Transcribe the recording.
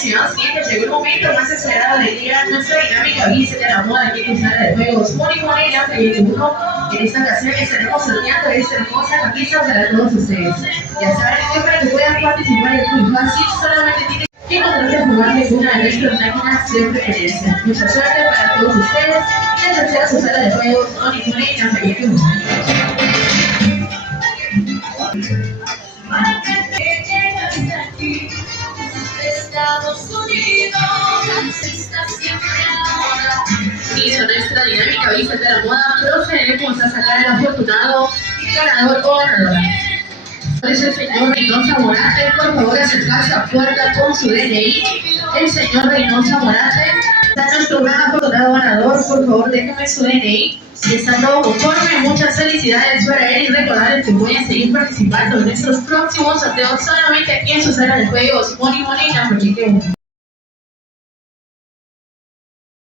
estimados clientes, llegó el momento más esperado del día, nuestra dinámica Vista de la Moda aquí en Sala de Juegos Moni Morena 21. En esta ocasión estaremos sorteando esta hermosa camisa para todos ustedes. Ya saben que para que puedan participar es muy fácil, solamente tienen que encontrarse a jugar de una de nuestras máquinas de preferencia. Mucha suerte para todos ustedes. Les deseo su Sala de Juegos Moni Morena 21. Estados Unidos está siempre ahora. Inicio nuestra dinámica Vista de la Moda, procederemos a sacar al afortunado ganador o ganadora. Es el señor Reynosa Morate, por favor acercarse a puerta con su DNI. El señor Reynosa Morate está nuestro gran afortunado ganador, por favor déjeme su DNI. Si está todo conforme, muchas felicidades para él y recordarles que pueden seguir participando en nuestros próximos sorteos solamente aquí en su sala de juegos Moni Morena, porque